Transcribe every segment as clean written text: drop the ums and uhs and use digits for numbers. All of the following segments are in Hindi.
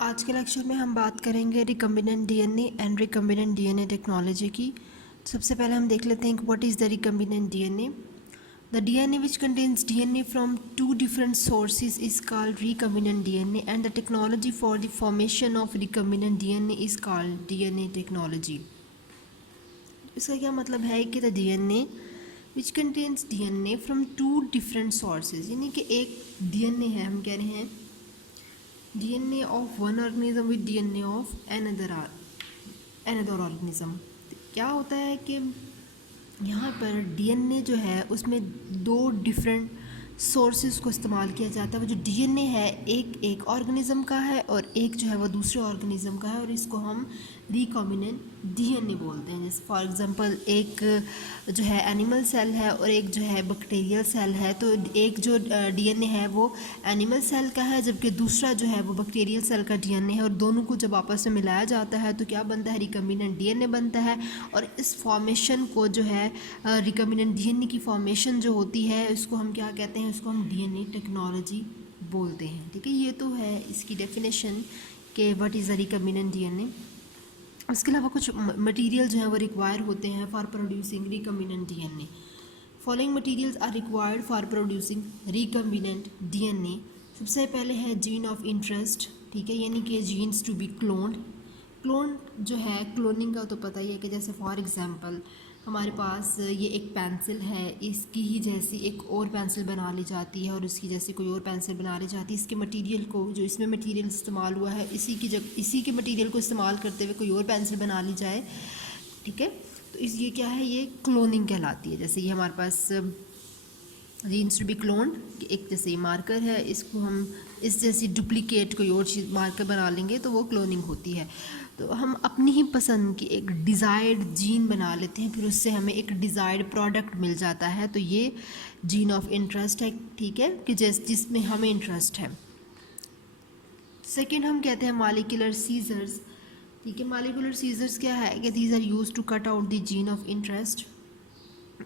आज के लेक्चर में हम बात करेंगे recombinant DNA and recombinant DNA technology की। सबसे पहले हम देख लेते हैं कि what is the recombinant DNA. The DNA which contains DNA from two different sources is called recombinant DNA and the technology for the formation of recombinant DNA is called DNA technology. इसका क्या मतलब है कि the DNA which contains DNA from two different sources, यानी कि एक डीएनए है, हम कह रहे हैं DNA of one organism with DNA of another organism। क्या होता है कि यहाँ पर DNA जो है उसमें दो डिफरेंट सोर्सेज को इस्तेमाल किया जाता है। वो जो DNA है एक ऑर्गेनिज्म का है और एक जो है वो दूसरे ऑर्गेनिज्म का है, और इसको हम रिकॉम्बिनेंट DNA बोलते हैं। जैसे फॉर एग्जांपल एक जो है एनिमल सेल है और एक जो है बैक्टीरियल सेल है, तो एक जो DNA है वो एनिमल सेल का है जबकि दूसरा जो है वो बैक्टीरियल सेल का DNA है, और दोनों को जब आपस में मिलाया जाता है तो क्या बनता है, रिकम्बिनेंट DNA बनता है। और इस फॉर्मेशन को जो है रिकम्बिनेंट DNA की फॉर्मेशन जो होती है उसको हम क्या कहते हैं, उसको हम DNA टेक्नोलॉजी बोलते हैं। ठीक है, ये तो है इसकी डेफिनेशन कि what is the recombinant DNA। उसके अलावा कुछ मटेरियल जो है वो रिक्वायर होते हैं for producing recombinant DNA। Following materials are required for producing recombinant DNA। सबसे पहले है जीन ऑफ इंटरेस्ट, ठीक है, यानी कि genes to be cloned. Clone जो है, क्लोनिंग का तो पता ही है कि जैसे फॉर एग्जांपल हमारे पास ये एक पेंसिल है, इसकी ही जैसी एक और पेंसिल बना ली जाती है और उसकी जैसी कोई और पेंसिल बना ली जाती है। इसके मटेरियल को, जो इसमें मटेरियल इस्तेमाल हुआ है, इसी के मटेरियल को इस्तेमाल करते हुए कोई और पेंसिल बना ली जाए। ठीक है, तो ये क्या है, ये क्लोनिंग कहलाती है। जैसे ये हमारे पास जीन्स टू बी क्लोन्ड, एक जैसे मार्कर है, इसको हम इस जैसी डुप्लीकेट कोई और चीज़ मार्कर बना लेंगे तो वो क्लोनिंग होती है। तो हम अपनी ही पसंद की एक डिज़ायर्ड जीन बना लेते हैं, फिर उससे हमें एक डिज़ायर्ड प्रोडक्ट मिल जाता है, तो ये जीन ऑफ इंटरेस्ट है। ठीक है, कि जिसमें हमें इंटरेस्ट है। सेकेंड हम कहते हैं मॉलिक्यूलर सीजर्स। ठीक है, मॉलिक्यूलर सीजर्स क्या है कि these are use to cut out the gene of interest.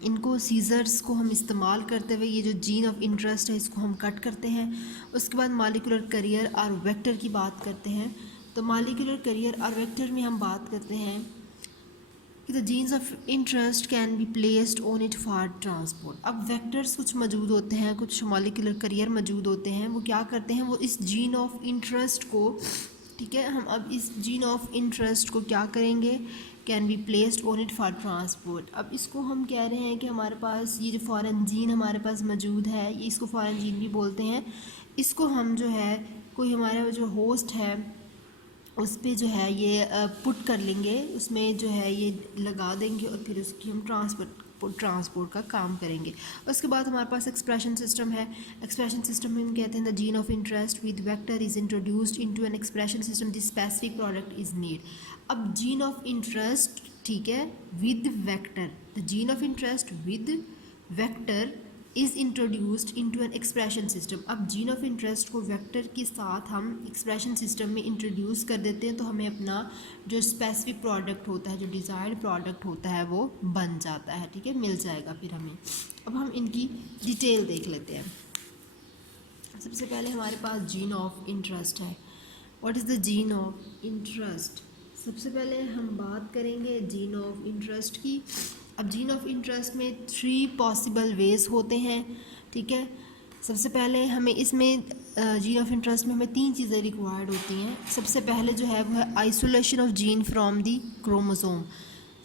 इनको सीजर्स को हम इस्तेमाल करते हुए ये जो जीन ऑफ इंटरेस्ट है इसको हम कट करते हैं। उसके बाद मॉलिक्यूलर करियर और वेक्टर की बात करते हैं। तो मॉलिक्यूलर करियर और वेक्टर में हम बात करते हैं कि the jeans of interest can be placed on it for transport. अब वेक्टर्स कुछ मौजूद होते हैं, कुछ मॉलिक्यूलर करियर मौजूद होते हैं, वो क्या करते हैं, वो इस जीन ऑफ इंटरेस्ट को, ठीक है, हम अब इस जीन ऑफ इंटरेस्ट को क्या करेंगे, can be placed on it for transport. अब इसको हम कह रहे हैं कि हमारे पास ये जो फॉरेन जीन हमारे पास मौजूद है, ये इसको फॉरेन जीन भी बोलते हैं। इसको हम जो है कोई हमारा जो होस्ट है उस पर जो है ये पुट कर लेंगे, उसमें जो है ये लगा देंगे और फिर उसकी हम ट्रांसपोर्ट का काम करेंगे। उसके बाद हमारे पास एक्सप्रेशन सिस्टम है। एक्सप्रेशन सिस्टम में हम कहते हैं the gene of interest with vector is introduced into an expression system the specific product is need. अब जीन ऑफ इंटरेस्ट, ठीक है, with vector, the gene of interest with vector is introduced into an expression system. अब जीन ऑफ इंटरेस्ट को वेक्टर के साथ हम एक्सप्रेशन सिस्टम में इंट्रोड्यूस कर देते हैं, तो हमें अपना जो स्पेसिफिक प्रोडक्ट होता है, जो डिज़ायर्ड प्रोडक्ट होता है, वो बन जाता है। ठीक है, मिल जाएगा फिर हमें। अब हम इनकी डिटेल देख लेते हैं। सबसे पहले हमारे पास जीन ऑफ इंटरेस्ट है। What is the gene of interest? सबसे पहले हम बात करेंगे जीन ऑफ इंटरेस्ट की। अब जीन ऑफ इंटरेस्ट में 3 पॉसिबल वेज होते हैं। ठीक है, सबसे पहले हमें इसमें जीन ऑफ इंटरेस्ट में हमें 3 चीज़ें रिक्वायर्ड होती हैं। सबसे पहले जो है वो है isolation of gene from the chromosome.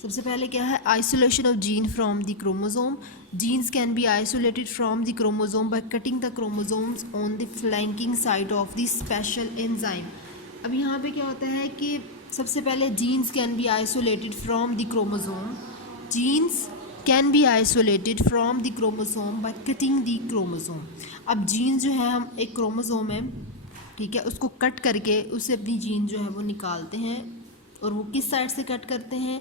सबसे पहले क्या है, isolation of gene from the chromosome. Genes can be isolated from the chromosome by cutting the chromosomes on the flanking side of the special enzyme. अब यहाँ पे क्या होता है कि सबसे पहले genes can be isolated from the chromosome. Genes can be isolated from the chromosome by cutting the chromosome. अब जीन जो है, हम एक क्रोमोसोम है, ठीक है, उसको कट करके उससे अपनी जीन जो है वो निकालते हैं। और वो किस साइड से कट करते हैं,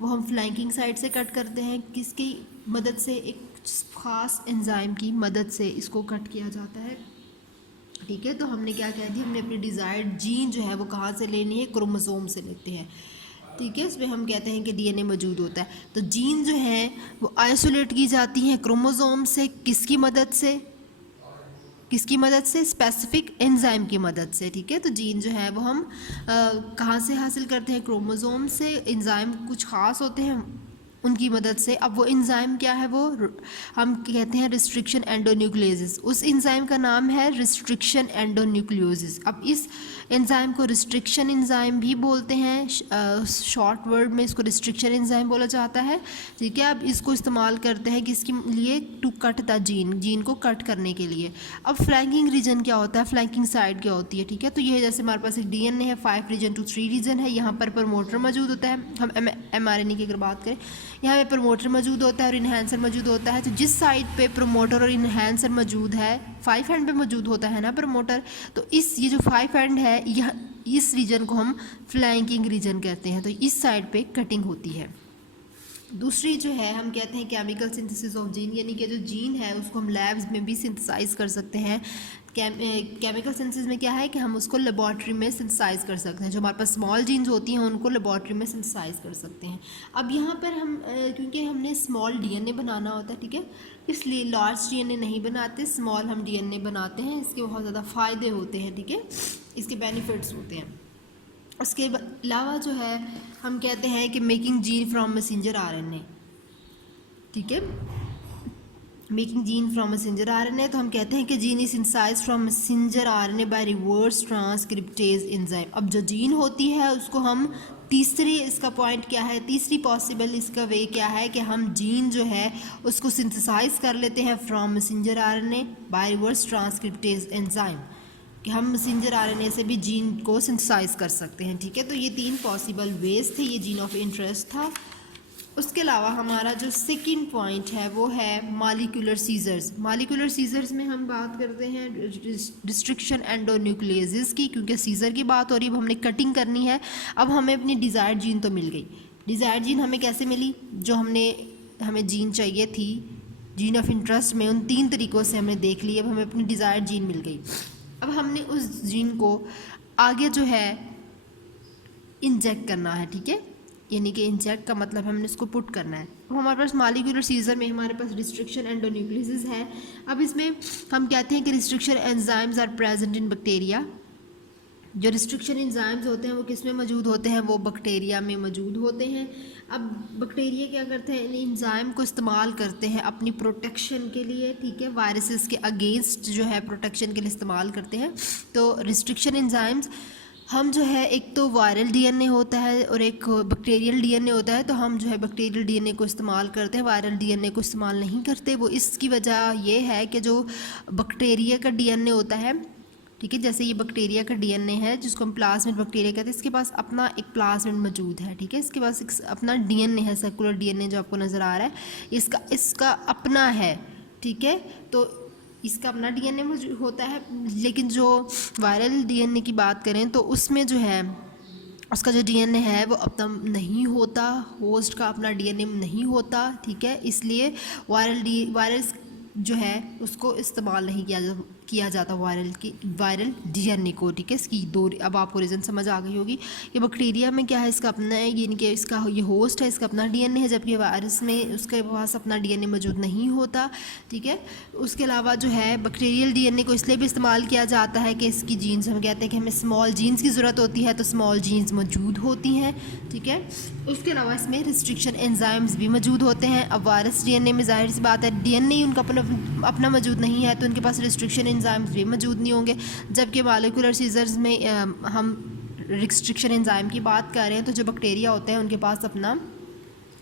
वो हम फ्लैंकिंग साइड से कट करते हैं। किसकी मदद से, एक ख़ास एंजाइम की मदद से इसको कट किया जाता है। ठीक है, तो हमने क्या कह दिया, हमने अपनी डिज़ायर्ड जीन जो है वो कहाँ से लेनी है, क्रोमोसोम से लेते हैं। ठीक है, इसमें हम कहते हैं कि डीएनए मौजूद होता है। तो जीन जो है वो आइसोलेट की जाती हैं क्रोमोसोम से, किसकी मदद से, किसकी मदद से? स्पेसिफिक एंजाइम की मदद से, ठीक है। तो जीन जो है वो हम कहाँ से हासिल करते हैं? क्रोमोसोम से। एंजाइम कुछ खास होते हैं उनकी मदद से। अब वो एंजाइम क्या है? वो हम कहते हैं रिस्ट्रिक्शन एंडोन्यूक्लियोसिस। उस एंजाइम का नाम है रिस्ट्रिक्शन एंडोन्यूक्लियोसिस। अब इस एंजाइम को रिस्ट्रिक्शन एंजाइम भी बोलते हैं, शॉर्ट वर्ड में इसको रिस्ट्रिक्शन एंजाइम बोला जाता है, ठीक है। अब इसको इस्तेमाल करते हैं किसके लिए? टू कट द जीन को कट करने के लिए। अब फ्लैंकिंग रीजन क्या होता है? फ्लैंकिंग साइड क्या होती है, ठीक है। तो ये जैसे हमारे पास एक डीएनए है, 5 रीजन टू 3 रीजन है, यहाँ पर प्रमोटर मौजूद होता है। हम एमआरएनए की अगर बात करें, यहाँ पे प्रमोटर मौजूद होता है और इन्हेंसर मौजूद होता है। तो जिस साइड पे प्रमोटर और इन्हेंसर मौजूद है, 5 एंड पे मौजूद होता है ना प्रमोटर, तो ये जो 5 एंड है, यह इस रीजन को हम फ्लैंकिंग रीजन कहते हैं। तो इस साइड पे कटिंग होती है। दूसरी जो है हम कहते हैं केमिकल सिंथेसिस ऑफ जीन, यानी कि जो जीन है उसको हम लैब्स में भी सिंथेसाइज कर सकते हैं। केमिकल सिंथेसिस में क्या है कि हम उसको लेबॉर्ट्री में सिंथेसाइज कर सकते हैं। जो हमारे पास स्मॉल जीन्स होती हैं उनको लेबॉर्ट्री में सिंथेसाइज कर सकते हैं। अब यहाँ पर हम क्योंकि हमने स्मॉल डीएनए बनाना होता है, ठीक है, इसलिए लार्ज डीएनए नहीं बनाते, स्मॉल हम डीएनए बनाते हैं। इसके बहुत ज़्यादा फ़ायदे होते हैं, ठीक है, इसके बेनिफिट्स होते हैं। उसके अलावा जो है हम कहते हैं कि making gene from messenger RNA, ठीक है, making gene from messenger RNA. तो हम कहते हैं कि gene is synthesized from messenger RNA by reverse transcriptase enzyme. अब जो जीन होती है उसको हम इसका पॉइंट क्या है? तीसरी पॉसिबल इसका वे क्या है कि हम जीन जो है उसको सिंथेसाइज कर लेते हैं from messenger RNA by reverse transcriptase enzyme, कि हम मैसेंजर आरएनए से भी जीन को सिंथेसाइज कर सकते हैं, ठीक है। तो ये 3 पॉसिबल वेज थे, ये जीन ऑफ इंटरेस्ट था। उसके अलावा हमारा जो सेकंड पॉइंट है वो है मॉलिक्यूलर सीजर्स। मॉलिक्यूलर सीजर्स में हम बात करते हैं रिस्ट्रिक्शन एंडोन्यूक्लियोसिस की, क्योंकि सीजर की बात हो रही है, अब हमने कटिंग करनी है। अब हमें अपनी डिज़ायर्ड जीन तो मिल गई। डिज़ायर्ड जीन हमें कैसे मिली? जो हमें जीन चाहिए थी जीन ऑफ इंटरेस्ट में, उन 3 तरीक़ों से हमने देख ली। अब हमें अपनी डिज़ायर्ड जीन मिल गई। अब हमने उस जीन को आगे जो है इंजेक्ट करना है, ठीक है, यानी कि इंजेक्ट का मतलब हमने इसको पुट करना है। अब हमारे पास मॉलिक्यूलर सीजर में हमारे पास रिस्ट्रिक्शन एंडोन्यूक्लियोसिस है। अब इसमें हम कहते हैं कि restriction enzymes are present in bacteria. जो रिस्ट्रिक्शन एंजाइम्स होते हैं वो किस में मौजूद होते हैं? वो बैक्टीरिया में मौजूद होते हैं। अब बैक्टीरिया क्या करते हैं? इन एंजाइम को इस्तेमाल करते हैं अपनी प्रोटेक्शन के लिए, ठीक है, वायरसेस के अगेंस्ट जो है प्रोटेक्शन के लिए इस्तेमाल करते हैं। तो रिस्ट्रिक्शन एंजाइम्स हम जो है, एक तो वायरल डीएनए होता है और एक बैक्टीरियल डीएनए होता है। तो हम जो है बैक्टीरियल डीएनए को इस्तेमाल करते हैं, वायरल डीएनए को इस्तेमाल नहीं करते। वो इसकी वजह ये है कि जो बैक्टीरिया का डीएनए होता है, ठीक है, जैसे ये बैक्टीरिया का डीएनए है जिसको हम प्लाज्मिड बैक्टीरिया कहते हैं, इसके पास अपना एक प्लाज्मिड मौजूद है, ठीक है, इसके पास एक अपना डीएनए है, सर्कुलर डीएनए जो आपको नज़र आ रहा है, इसका अपना है, ठीक है। तो इसका अपना डीएनए होता है। लेकिन जो वायरल डीएनए की बात करें तो उसमें जो है उसका जो डीएनए है वो अपना नहीं होता, होस्ट का अपना डीएनए नहीं होता, ठीक है। इसलिए वायरस जो है उसको इस्तेमाल नहीं किया जाता वायरल डीएनए को, ठीक है। इसकी अब आपको रीज़न समझ आ गई होगी कि बैक्टीरिया में क्या है, इसका अपना है, यानी कि इसका ये होस्ट है, इसका अपना डीएनए है, जबकि वायरस में उसके पास अपना डीएनए मौजूद नहीं होता, ठीक है। उसके अलावा जो है बैक्टीरियल डीएनए को इसलिए भी इस्तेमाल किया जाता है कि इसकी जीन्स, हम कहते हैं कि हमें स्मॉल जीन्स की ज़रूरत होती है, तो स्मॉल जीन्स मौजूद होती हैं, ठीक है। उसके अलावा इसमें रिस्ट्रिक्शन एंजाइम्स भी मौजूद होते हैं। अब वायरस डीएनए में जाहिर सी बात है डीएनए उनका अपना मौजूद नहीं है, तो उनके पास रिस्ट्रिक्शन एंजाइम्स भी मौजूद नहीं होंगे। जबकि मॉलिक्यूलर सीजर्स में हम रिस्ट्रिक्शन एंजाइम की बात कर रहे हैं, तो जो बैक्टीरिया होते हैं उनके पास अपना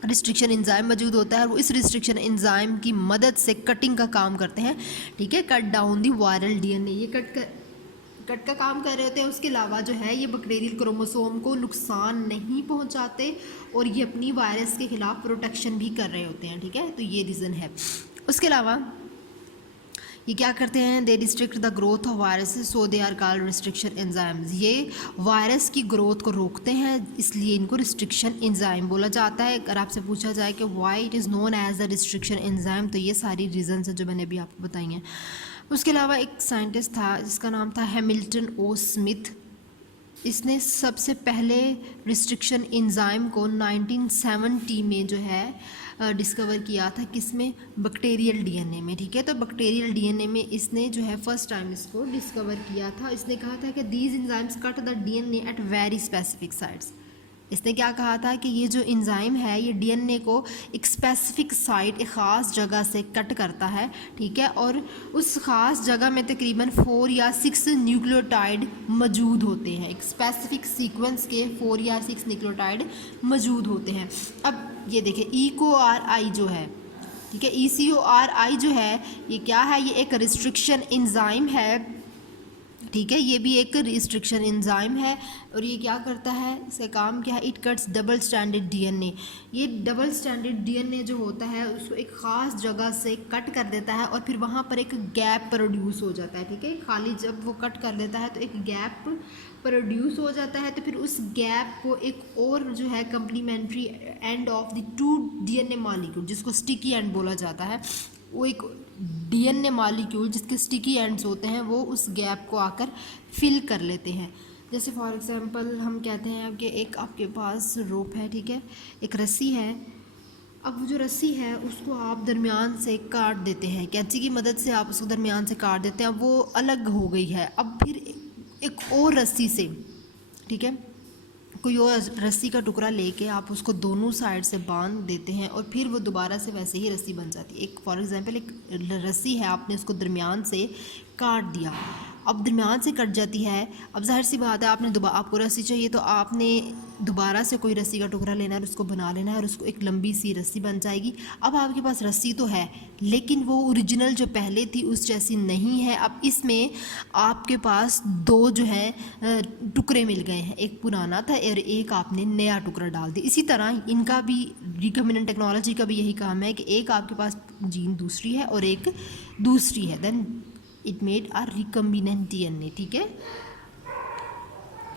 रिस्ट्रिक्शन एंजाइम मौजूद होता है, वो इस रिस्ट्रिक्शन एंजाइम की मदद से कटिंग का काम करते हैं, ठीक है, cut down the viral DNA, ये कट का काम कर रहे होते हैं। उसके अलावा जो है ये बैक्टीरियल क्रोमोसोम को नुकसान नहीं पहुंचाते और ये अपनी वायरस के खिलाफ प्रोटेक्शन भी कर रहे होते हैं, ठीक है। तो ये रीज़न है। उसके अलावा ये क्या करते हैं? They restrict the growth of viruses, so they are called restriction enzymes. ये वायरस की ग्रोथ को रोकते हैं, इसलिए इनको रिस्ट्रिक्शन एंजाइम बोला जाता है। अगर आपसे पूछा जाए कि why it is known as the restriction enzyme, तो ये सारी रीजंस हैं जो मैंने अभी आपको बताई हैं। उसके अलावा एक साइंटिस्ट था जिसका नाम था हैमिल्टन ओ स्मिथ। इसने सबसे पहले रिस्ट्रिक्शन एंजाइम को 1970 में जो है डिस्कवर किया था, किसमें, बैक्टीरियल डीएनए में, ठीक है। तो बैक्टीरियल डीएनए में इसने जो है फर्स्ट टाइम इसको डिस्कवर किया था। इसने कहा था कि these enzymes cut the DNA at very specific sites. इसने क्या कहा था कि ये जो एंजाइम है ये डीएनए को एक स्पेसिफिक साइट, एक ख़ास जगह से कट करता है, ठीक है। और उस ख़ास जगह में तकरीबन 4 या 6 न्यूक्लियोटाइड मौजूद होते हैं। एक स्पेसिफिक सीक्वेंस के 4 या 6 न्यूक्लियोटाइड मौजूद होते हैं। अब ये देखिए EcoRI जो है, ठीक है, EcoRI जो है ये क्या है, ये एक रिस्ट्रिक्शन एंजाइम है, ठीक है। ये भी एक रिस्ट्रिक्शन एंजाइम है और ये क्या करता है, इसका काम क्या है, it cuts double standard DNA. ये डबल स्टैंडर्ड डीएनए जो होता है उसको एक ख़ास जगह से कट कर देता है और फिर वहाँ पर एक गैप प्रोड्यूस हो जाता है, ठीक है। खाली जब वो कट कर देता है तो एक गैप प्रोड्यूस हो जाता है, तो फिर उस गैप को एक और जो है complementary end of the 2 DNA molecule, जिसको स्टिकी एंड बोला जाता है, वो एक डीएनए मॉलिक्यूल जिसके स्टिकी एंड्स होते हैं वो उस गैप को आकर फिल कर लेते हैं। जैसे फॉर एग्जांपल हम कहते हैं कि एक आपके पास रोप है, ठीक है, एक रस्सी है। अब वो जो रस्सी है उसको आप दरमियान से काट देते हैं, कैंची की मदद से आप उसको दरमियान से काट देते हैं, वो अलग हो गई है। अब फिर एक और रस्सी से, ठीक है, कोई और रस्सी का टुकड़ा लेके आप उसको दोनों साइड से बांध देते हैं और फिर वो दोबारा से वैसे ही रस्सी बन जाती है। एक फॉर एग्जांपल एक रस्सी है, आपने उसको दरमियान से काट दिया, अब दरमियान से कट जाती है। अब जाहिर सी बात है आपको रस्सी चाहिए तो आपने दोबारा से कोई रस्सी का टुकड़ा लेना है और उसको बना लेना है और उसको एक लंबी सी रस्सी बन जाएगी। अब आपके पास रस्सी तो है लेकिन वो ओरिजिनल जो पहले थी उस जैसी नहीं है। अब इसमें आपके पास 2 जो है टुकड़े मिल गए हैं, एक पुराना था और एक आपने नया टुकड़ा डाल दिया। इसी तरह इनका भी, रिकम्बिनेंट टेक्नोलॉजी का भी यही काम है कि एक आपके पास जीन दूसरी है और एक दूसरी है, then it made a recombinant DNA, ठीक है।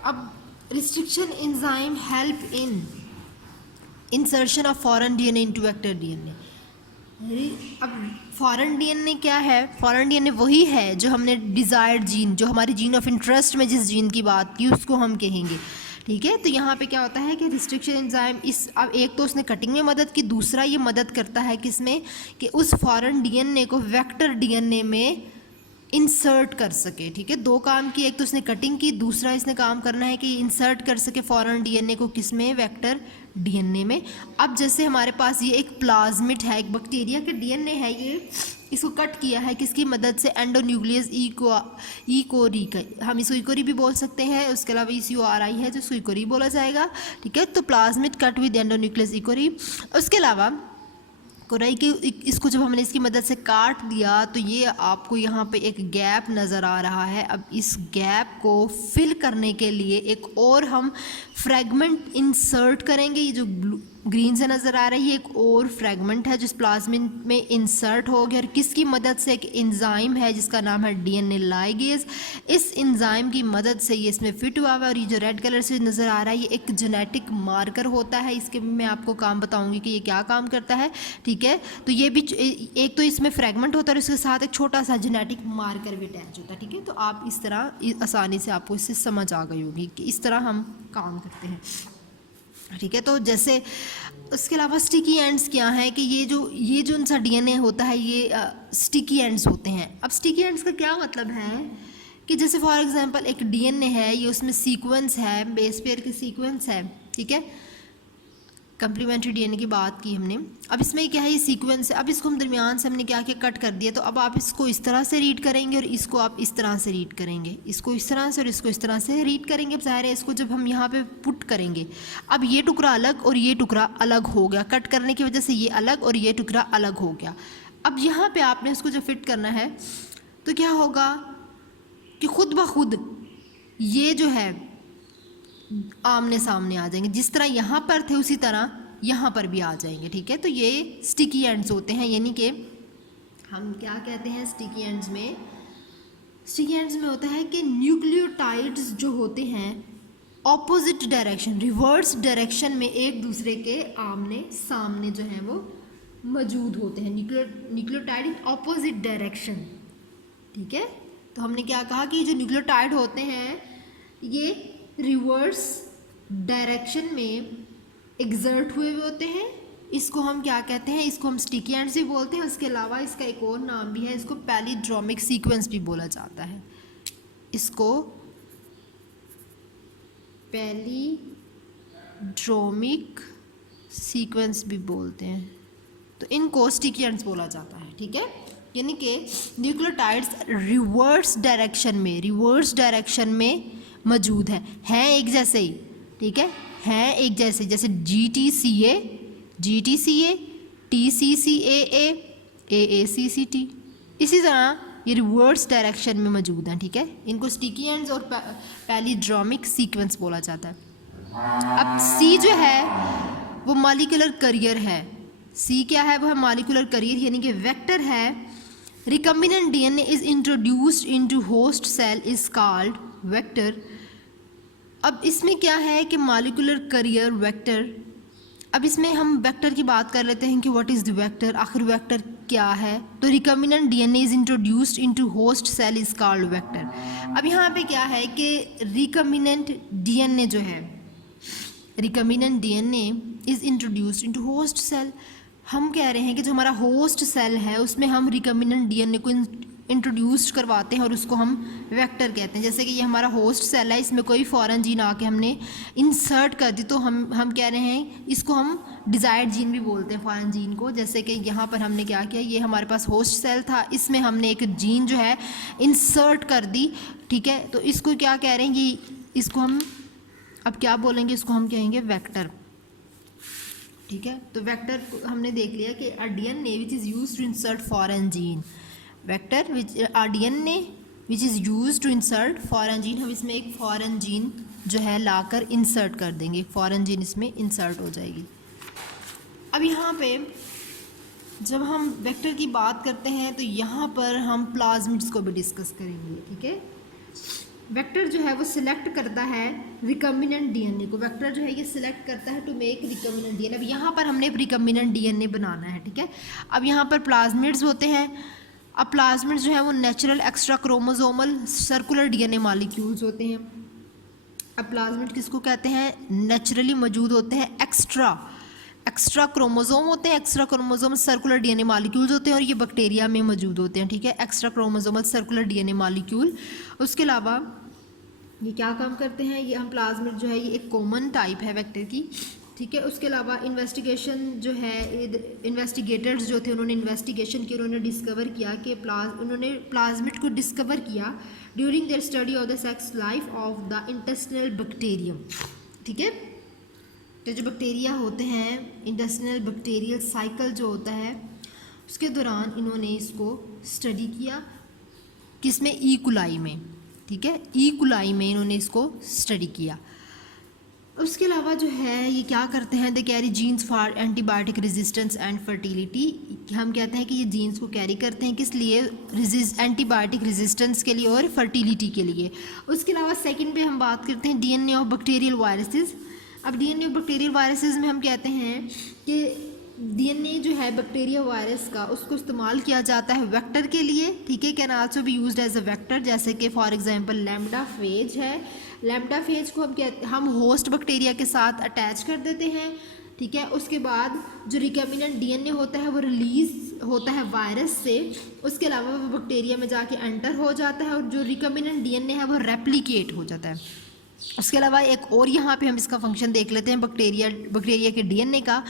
अब restriction enzyme help in insertion of foreign DNA into vector DNA. अब फॉरेन डीएनए क्या है, फॉरेन डीएनए वही है जो हमने डिज़ायर्ड जीन, जो हमारी जीन ऑफ इंटरेस्ट में जिस जीन की बात की उसको हम कहेंगे, ठीक है। तो यहाँ पे क्या होता है कि रिस्ट्रिक्शन एंजाइम अब एक तो उसने कटिंग में मदद की, दूसरा ये मदद करता है किसमें, कि उस फॉरेन डीएनए को वेक्टर डीएनए में इंसर्ट कर सके, ठीक है। 2 काम किए, एक तो उसने कटिंग की, दूसरा इसने काम करना है कि इंसर्ट कर सके फॉरेन डीएनए को किसमें, वेक्टर डीएनए में। अब जैसे हमारे पास ये एक प्लाज्मिड है, एक बैक्टीरिया के डीएनए है, ये इसको कट किया है किसकी मदद से, एंडोन्यूक्लियस इकोरी का, हम इसको इकोरी भी बोल सकते हैं, उसके अलावा EcoRI है जो इसको इकोरी बोला जाएगा, ठीक है। तो प्लाज्मिड कट विद एंडोन्यूक्लियस इकोरी। उसके अलावा कोराई के इसको जब हमने इसकी मदद से काट दिया तो ये आपको यहाँ पे एक गैप नज़र आ रहा है। अब इस गैप को फिल करने के लिए एक और हम फ्रैगमेंट इंसर्ट करेंगे। ये जो ग्रीन से नज़र आ रही है एक और फ्रैगमेंट है जिस प्लाज्मिड में इंसर्ट हो गया और किसकी मदद से, एक एंजाइम है जिसका नाम है डीएनए लाइगेज। इस एंजाइम की मदद से ये इसमें फिट हुआ हुआ है और ये जो रेड कलर से नज़र आ रहा है ये एक जेनेटिक मार्कर होता है। इसके मैं आपको काम बताऊंगी कि ये क्या काम करता है, ठीक है। तो ये भी एक तो इसमें फ्रैगमेंट होता है और इसके साथ एक छोटा सा जेनेटिक मार्कर भी अटैच होता है, ठीक है। तो आप इस तरह आसानी से आपको इससे समझ आ गई होगी कि इस तरह हम काम करते हैं, ठीक है। तो जैसे उसके अलावा स्टिकी एंड्स क्या हैं कि ये जो उनका डीएनए होता है ये स्टिकी एंड्स होते हैं। अब स्टिकी एंड्स का क्या मतलब है कि जैसे फॉर एग्जांपल एक डीएनए है, ये उसमें सीक्वेंस है, बेस पेयर की सीक्वेंस है, ठीक है। कम्प्लीमेंट्री डीएनए की बात की हमने। अब इसमें क्या है, ये सीक्वेंस है। अब इसको हम दरमियान से हमने क्या किया, कट कर दिया। तो अब आप इसको इस तरह से रीड करेंगे और इसको आप इस तरह से रीड करेंगे, इसको इस तरह से और इसको इस तरह से रीड करेंगे। अब ज़ाहिर है इसको जब हम यहाँ पे पुट करेंगे, अब ये टुकड़ा अलग और ये टुकड़ा अलग हो गया, कट करने की वजह से ये अलग और ये टुकड़ा अलग हो गया। अब यहाँ पर आपने इसको जब फिट करना है तो क्या होगा कि खुद ब खुद ये जो है आमने सामने आ जाएंगे। जिस तरह यहाँ पर थे उसी तरह यहाँ पर भी आ जाएंगे, ठीक है। तो ये स्टिकी एंड्स होते हैं, यानी कि हम क्या कहते हैं स्टिकी एंड्स में होता है कि न्यूक्लियोटाइड्स जो होते हैं ऑपोजिट डायरेक्शन, रिवर्स डायरेक्शन में एक दूसरे के आमने सामने जो है वो मौजूद होते हैं। न्यूक्लियोटाइड इन ऑपोजिट डायरेक्शन, ठीक है। तो हमने क्या कहा कि जो न्यूक्लियोटाइड होते हैं ये रिवर्स डायरेक्शन में एग्जर्ट हुए हुए होते हैं। इसको हम क्या कहते हैं, इसको हम स्टिकी एंड्स भी बोलते हैं। उसके अलावा इसका एक और नाम भी है, इसको पैलिड्रोमिक सीक्वेंस भी बोला जाता है। इसको पैलिड्रोमिक सीक्वेंस भी बोलते हैं। तो इनको स्टिकी एंड्स बोला जाता है, ठीक है। यानी कि न्यूक्लियोटाइड्स रिवर्स डायरेक्शन में मौजूद हैं एक जैसे ही, ठीक है, हैं एक जैसे, जैसे GTCA, TCCAA, AACCT, इसी तरह ये रिवर्स डायरेक्शन में मौजूद हैं, ठीक है। इनको स्टिकी एंड्स और पैलिड्रोमिक सीक्वेंस बोला जाता है। अब C जो है वो मॉलिक्यूलर करियर है। C क्या है, वो है मॉलिक्यूलर करियर, यानी कि वेक्टर है। Recombinant DNA is introduced into host cell is called vector. अब इसमें क्या है कि मॉलिक्यूलर करियर वेक्टर। अब इसमें हम वेक्टर की बात कर लेते हैं कि व्हाट इज़ द वेक्टर, आखिर वेक्टर क्या है। तो recombinant DNA is introduced into host cell is called vector. अब यहाँ पे क्या है कि रिकम्बिनेंट DNA जो है, recombinant DNA is introduced into host cell. हम कह रहे हैं कि जो हमारा होस्ट सेल है उसमें हम रिकम्बिनेंट DNA को इंट्रोड्यूस करवाते हैं और उसको हम वेक्टर कहते हैं। जैसे कि ये हमारा होस्ट सेल है, इसमें कोई फॉरेन जीन आके हमने इंसर्ट कर दी तो हम कह रहे हैं इसको हम डिज़ायर्ड जीन भी बोलते हैं, फॉरेन जीन को। जैसे कि यहाँ पर हमने क्या किया, ये हमारे पास होस्ट सेल था, इसमें हमने एक जीन जो है इंसर्ट कर दी, ठीक है। तो इसको क्या कह रहे हैं, ये इसको हम अब क्या बोलेंगे, इसको हम कहेंगे वेक्टर, ठीक है। तो वेक्टर हमने देख लिया कि DNA which is used to insert foreign gene, vector which DNA which is used to insert foreign gene. हम इसमें एक फॉरेन जीन जो है लाकर इंसर्ट कर देंगे, फॉरेन जीन इसमें इंसर्ट हो जाएगी। अब यहाँ पे जब हम वेक्टर की बात करते हैं तो यहाँ पर हम प्लाज्मिड्स को भी डिस्कस करेंगे, ठीक है। वेक्टर जो है वो सिलेक्ट करता है रिकम्बिनेंट DNA को। वेक्टर जो है ये सिलेक्ट करता है टू मेक रिकम्बिनेंट DNA। अब यहाँ पर हमने रिकम्बिनेंट DNA बनाना है, ठीक है। अब यहाँ पर प्लाज्मिड्स होते हैं। अब प्लाज्मिड्स जो है वो natural extra chromosomal circular DNA molecules होते हैं। अब प्लाज्मिड किसको कहते हैं, नेचुरली मौजूद होते हैं एक्स्ट्रा क्रोमोसोम होते हैं, extra chromosomal circular DNA molecules होते हैं और ये बैक्टीरिया में मौजूद होते हैं, ठीक है, extra chromosomal circular DNA molecule. उसके अलावा ये क्या काम करते हैं, ये हम प्लाज्मिड जो है ये एक कॉमन टाइप है वेक्टर की, ठीक है। उसके अलावा इन्वेस्टिगेशन जो है, इन्वेस्टिगेटर्स जो थे उन्होंने इन्वेस्टिगेशन की, उन्होंने डिस्कवर किया कि उन्होंने प्लाज्मिड को डिस्कवर किया during their study of the sex life of the intestinal bacterium, ठीक है। तो जो बैक्टीरिया होते हैं, इंटेस्टिनल बैक्टीरियल साइकिल जो होता है उसके दौरान इन्होंने इसको स्टडी किया, किसमें, ई कुलाई में, ठीक है, ई कुलाई में इन्होंने इसको स्टडी किया। उसके अलावा जो है ये क्या करते हैं, they carry genes for antibiotic resistance and fertility. हम कहते हैं कि ये जीन्स को कैरी करते हैं किस लिए, एंटीबायोटिक रेजिस्टेंस के लिए और फर्टिलिटी के लिए। उसके अलावा सेकंड पे हम बात करते हैं DNA ऑफ बैक्टीरियल वायरसेस। अब DNA ऑफ बैक्टीरियल वायरसेस में हम कहते हैं कि DNA जो है बैक्टीरिया वायरस का, उसको इस्तेमाल किया जाता है वेक्टर के लिए, ठीक है, can also be used as a vector. जैसे कि फॉर एग्जांपल लैम्डा फेज है, लैम्डा फेज को हम होस्ट बैक्टीरिया के साथ अटैच कर देते हैं, ठीक है। उसके बाद जो रिकम्बिनेंट DNA होता है वो रिलीज होता है वायरस से, उसके अलावा वो बैक्टीरिया में जाके एंटर हो जाता है और जो रिकम्बिनेंट DNA है वो रेप्लिकेट हो जाता है। उसके अलावा एक और यहाँ पे हम इसका फंक्शन देख लेते हैं बैक्टीरिया के DNA का,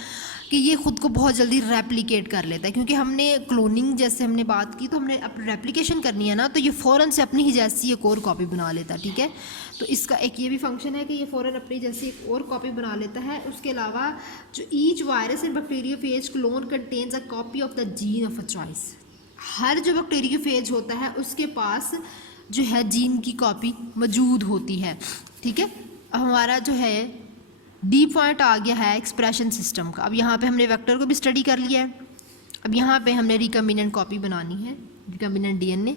कि ये ख़ुद को बहुत जल्दी रेप्लिकेट कर लेता है, क्योंकि हमने क्लोनिंग जैसे हमने बात की तो हमने अपनी रेप्लिकेशन करनी है ना, तो ये फ़ौरन से अपनी ही जैसी एक और कॉपी बना लेता है, ठीक है। तो इसका एक ये भी फंक्शन है कि ये फ़ौरन अपनी जैसी एक और कॉपी बना लेता है। उसके अलावा जो each virus in bacteriophage clone contains a copy of the gene of a choice. हर जो बैक्टीरिया फेज होता है उसके पास जो है जीन की कॉपी मौजूद होती है, ठीक है। अब हमारा जो है डी पॉइंट आ गया है एक्सप्रेशन सिस्टम का। अब यहाँ पे हमने वेक्टर को भी स्टडी कर लिया है। अब यहाँ पे हमने रिकम्बिनेंट कॉपी बनानी है, रिकम्बिनेंट DNA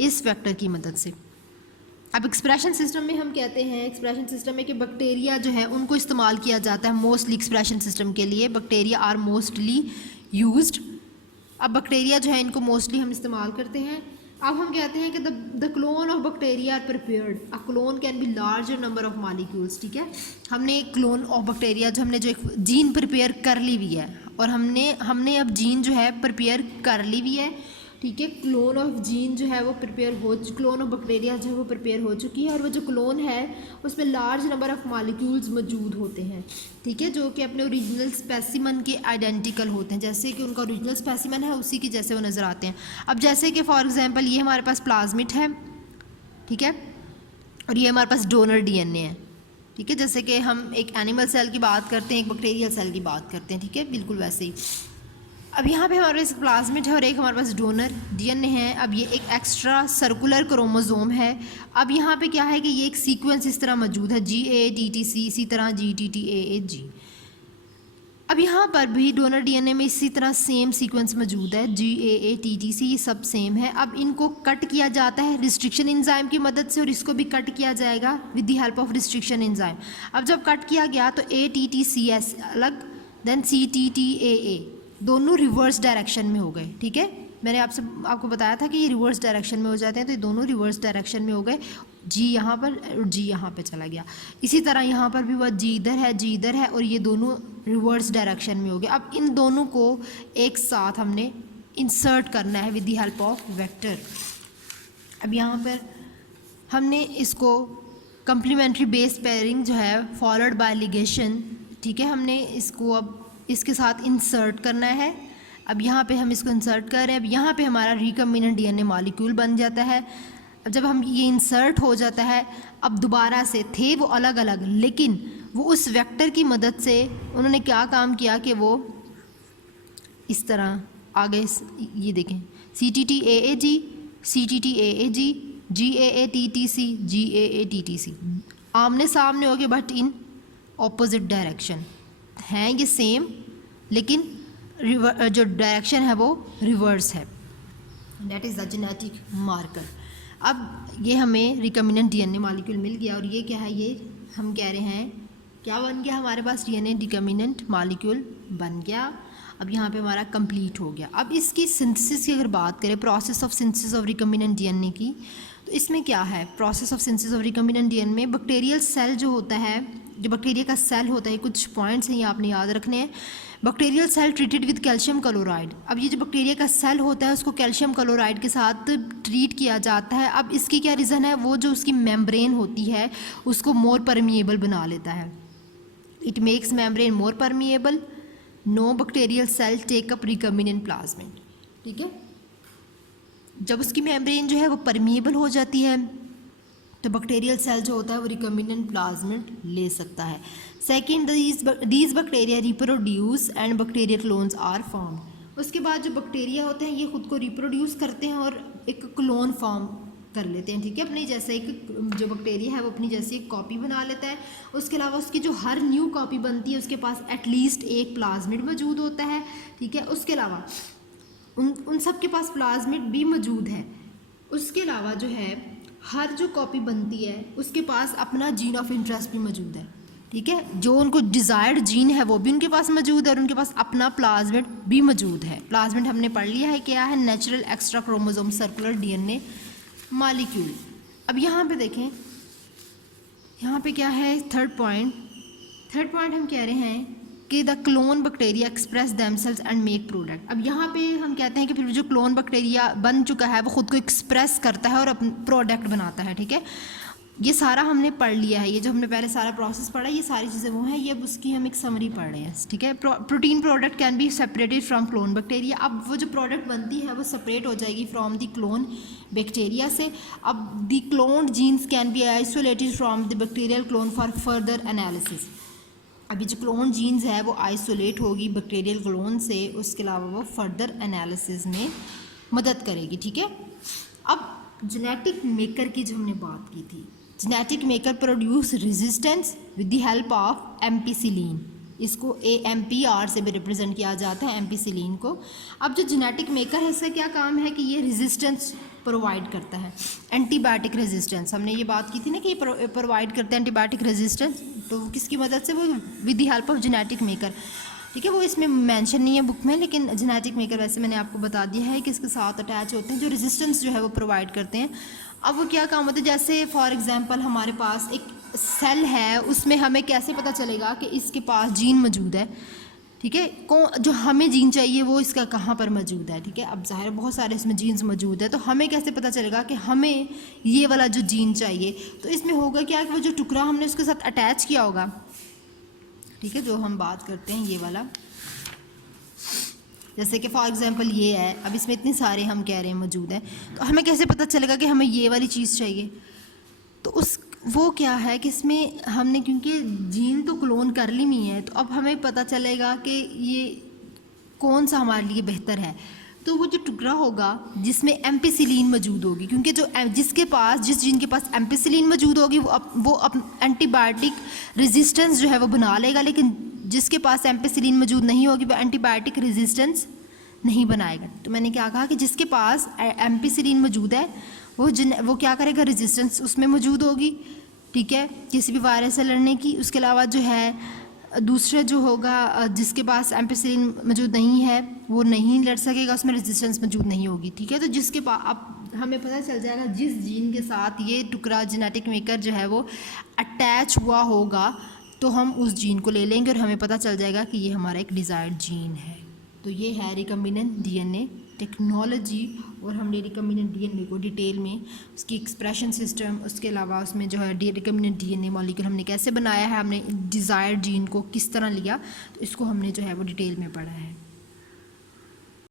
इस वेक्टर की मदद से। अब एक्सप्रेशन सिस्टम में हम कहते हैं, एक्सप्रेशन सिस्टम में कि बैक्टीरिया जो है उनको इस्तेमाल किया जाता है मोस्टली एक्सप्रेशन सिस्टम के लिए। Bacteria are mostly used. अब बैक्टीरिया जो है इनको मोस्टली हम इस्तेमाल करते हैं अब हम कहते हैं कि the clone of bacteria are prepared, a clone can be larger number of molecules, ठीक है। हमने एक क्लोन ऑफ बैक्टीरिया जो हमने जो एक जीन प्रिपेयर कर ली हुई है, और हमने अब जीन जो है प्रिपेयर कर ली हुई है, ठीक है। क्लोन ऑफ जीन जो है वो क्लोन ऑफ बैक्टीरिया जो है वो प्रिपेयर हो चुकी है, और वो जो क्लोन है उसमें लार्ज नंबर ऑफ मॉलिक्यूल्स मौजूद होते हैं, ठीक है, जो कि अपने ओरिजिनल स्पेसिमन के आइडेंटिकल होते हैं, जैसे कि उनका ओरिजिनल स्पेसिमन है उसी की जैसे वो नज़र आते हैं। अब जैसे कि फॉर एग्जांपल ये हमारे पास प्लाज्मिड है, ठीक है, और ये हमारे पास डोनर डीएनए है, ठीक है। जैसे कि हम एक एनिमल सेल की बात करते हैं, एक बैक्टीरियल सेल की बात करते हैं, ठीक है, बिल्कुल वैसे ही। अब यहाँ पे हमारे पास प्लाज्मिड है और एक हमारे पास डोनर डीएनए है। अब ये एक एक्स्ट्रा सर्कुलर क्रोमोसोम है। अब यहाँ पे क्या है कि ये एक सीक्वेंस इस तरह मौजूद है, GATTC, इसी तरह GTTAAG। अब यहाँ पर भी डोनर डीएनए में इसी तरह सेम सीक्वेंस मौजूद है, GAATTC, ये सब सेम है। अब इनको कट किया जाता है रिस्ट्रिक्शन एंजाइम की मदद से, और इसको भी कट किया जाएगा with the help of restriction enzyme. अब जब कट किया गया तो ATTCS अलग, देन CTTAA, दोनों रिवर्स डायरेक्शन में हो गए, ठीक है। मैंने आपको बताया था कि ये रिवर्स डायरेक्शन में हो जाते हैं, तो ये दोनों रिवर्स डायरेक्शन में हो गए, G यहाँ पर और G यहाँ पे चला गया। इसी तरह यहाँ पर भी वह G इधर है, G इधर है, और ये दोनों रिवर्स डायरेक्शन में हो गए। अब इन दोनों को एक साथ हमने इंसर्ट करना है with the help of vector. अब यहाँ पर हमने इसको कम्प्लीमेंट्री बेस पेयरिंग जो है फॉलोड बाय लिगेशन, ठीक है, हमने इसको अब इसके साथ इंसर्ट करना है। अब यहाँ पे हम इसको इंसर्ट कर रहे हैं। अब यहाँ पे हमारा रिकम्बिनेंट डीएनए मॉलिक्यूल बन जाता है। अब जब हम ये इंसर्ट हो जाता है, अब दोबारा से थे वो अलग अलग, लेकिन वो उस वेक्टर की मदद से उन्होंने क्या काम किया कि वो इस तरह आगे, ये देखें, CTTAAG, CTTAAG, GAATTC, GAATTC, आमने सामने हो गए बट इन ऑपोजिट डायरेक्शन हैं, ये सेम, लेकिन जो डायरेक्शन है वो रिवर्स है। That is the genetic marker. अब ये हमें रिकम्बिनेंट डीएनए मॉलिक्यूल मिल गया, और ये क्या है, ये हम कह रहे हैं क्या बन गया, हमारे पास डीएनए रिकम्बिनेंट मॉलिक्यूल बन गया। अब यहाँ पे हमारा कंप्लीट हो गया। अब इसकी सिंथेसिस की अगर बात करें, process of synthesis of recombinant DNA की, तो इसमें क्या है, process of synthesis of recombinant DNA में बैक्टीरियल सेल जो होता है, जो बैक्टीरिया का सेल होता है, कुछ पॉइंट्स हैं ये आपने याद रखने हैं। Bacterial cell treated with calcium chloride. अब ये जो बैक्टीरिया का सेल होता है उसको कैल्शियम क्लोराइड के साथ ट्रीट किया जाता है। अब इसकी क्या रीज़न है, वो जो उसकी मेम्ब्रेन होती है उसको मोर परमिएबल बना लेता है। It makes membrane more permeable. No bacterial cell take up recombinant plasmid, ठीक है। जब उसकी मेम्ब्रेन जो है वो परमिएबल हो जाती है तो बैक्टीरियल सेल जो होता है वो रिकम्बिनेंट प्लाज्मिड ले सकता है। Second, these bacteria reproduce and bacterial clones are formed. उसके बाद जो बैक्टीरिया होते हैं ये खुद को रिप्रोड्यूस करते हैं और एक क्लोन फॉर्म कर लेते हैं, ठीक है। अपनी जैसे एक जो बैक्टीरिया है वो अपनी जैसी एक कॉपी बना लेता है। उसके अलावा उसकी जो हर न्यू कॉपी बनती है उसके पास एटलीस्ट एक प्लाज्मिड मौजूद होता है, ठीक है। उसके अलावा उन सब के पास प्लाज्मिड भी मौजूद है। उसके अलावा जो है हर जो कॉपी बनती है उसके पास अपना जीन ऑफ इंटरेस्ट भी मौजूद है, ठीक है। जो उनको डिज़ायर्ड जीन है वो भी उनके पास मौजूद है और उनके पास अपना प्लाज्मिड भी मौजूद है। प्लाज्मिड हमने पढ़ लिया है क्या है, natural extra chromosome circular DNA molecule. अब यहाँ पे देखें, यहाँ पे क्या है, थर्ड पॉइंट हम कह रहे हैं कि the clone bacteria express themselves and make product. अब यहाँ पे हम कहते हैं कि फिर जो क्लोन बैक्टीरिया बन चुका है वो खुद को एक्सप्रेस करता है और अपना प्रोडक्ट बनाता है, ठीक है। ये सारा हमने पढ़ लिया है, ये जो हमने पहले सारा प्रोसेस पढ़ा है ये सारी चीज़ें वो हैं, ये अब उसकी हम एक समरी पढ़ रहे हैं, ठीक है। Protein product can be separated from clone bacteria. अब वो जो प्रोडक्ट बनती है वो सेपरेट हो जाएगी फ्रॉम द क्लोन बैक्टीरिया से। अब the cloned genes can be isolated from the bacterial clone for further analysis. अभी जो क्लोन जीन्स है वो आइसोलेट होगी बैक्टीरियल क्लोन से, उसके अलावा वो फर्दर एनालिसिस में मदद करेगी, ठीक है। अब जेनेटिक मेकर की जो हमने बात की थी, genetic maker produce resistance with the help of ampicillin. इसको AMPR से भी रिप्रेजेंट किया जाता है, एम्पीसिलिन को। अब जो जेनेटिक मेकर है इसका क्या काम है कि ये रेजिस्टेंस प्रोवाइड करता है, एंटीबायोटिक रेजिस्टेंस। हमने ये बात की थी ना कि ये प्रोवाइड करता है एंटीबायोटिक रेजिस्टेंस, तो किसकी मदद से, वो with the help of genetic maker. ठीक है, वो इसमें मेंशन नहीं है बुक में, लेकिन जेनेटिक मेकर वैसे मैंने आपको बता दिया है कि इसके साथ अटैच होते हैं जो रेजिस्टेंस जो है वो प्रोवाइड करते हैं। अब वो क्या काम होता है, जैसे फॉर एग्जांपल हमारे पास एक सेल है, उसमें हमें कैसे पता चलेगा कि इसके पास जीन मौजूद है, ठीक है, कौन जो हमें जीन चाहिए वो इसका कहाँ पर मौजूद है, ठीक है। अब ज़ाहिर बहुत सारे इसमें जीन्स मौजूद है, तो हमें कैसे पता चलेगा कि हमें ये वाला जो जीन चाहिए। तो इसमें होगा क्या कि वो जो टुकड़ा हमने उसके साथ अटैच किया होगा, ठीक है, जो हम बात करते हैं ये वाला, जैसे कि फॉर एग्जांपल ये है, अब इसमें इतने सारे हम कह रहे हैं मौजूद है, तो हमें कैसे पता चलेगा कि हमें ये वाली चीज़ चाहिए। तो उस वो क्या है कि इसमें हमने क्योंकि जीन तो क्लोन कर ली हुई है, तो अब हमें पता चलेगा कि ये कौन सा हमारे लिए बेहतर है। तो वो जो टुकड़ा होगा जिसमें एम्पिसिलिन मौजूद होगी, क्योंकि जो जिस जीन के पास एम्पिसिलिन मौजूद होगी वो एंटीबायोटिक रेजिस्टेंस जो है वो बना लेगा, लेकिन जिसके पास एम्पिसिलिन मौजूद नहीं होगी वो एंटीबायोटिक रेजिस्टेंस नहीं बनाएगा। तो मैंने क्या कहा कि जिसके पास एम्पिसिलिन मौजूद है वो क्या करेगा, रेजिस्टेंस उसमें मौजूद होगी, ठीक है, किसी भी वायरस से लड़ने की। उसके अलावा जो है दूसरा जो होगा जिसके पास एम्पिसिलिन मौजूद नहीं है वो नहीं लड़ सकेगा, उसमें रेजिस्टेंस मौजूद नहीं होगी, ठीक है। तो जिसके पास अब हमें पता चल जाएगा जिस जीन के साथ ये टुकड़ा जेनेटिक मेकर जो है वो अटैच हुआ होगा, तो हम उस जीन को ले लेंगे और हमें पता चल जाएगा कि ये हमारा एक डिज़ायर्ड जीन है। तो ये है रिकम्बिनेंट डीएनए टेक्नोलॉजी, और हमने रिकम्बिनेंट डीएनए को डिटेल में उसकी एक्सप्रेशन सिस्टम, उसके अलावा उसमें जो है रिकम्बिनेंट डीएनए मॉलिक्यूल हमने कैसे बनाया है, हमने डिज़ायर्ड जीन को किस तरह लिया, तो इसको हमने जो है वो डिटेल में पढ़ा है।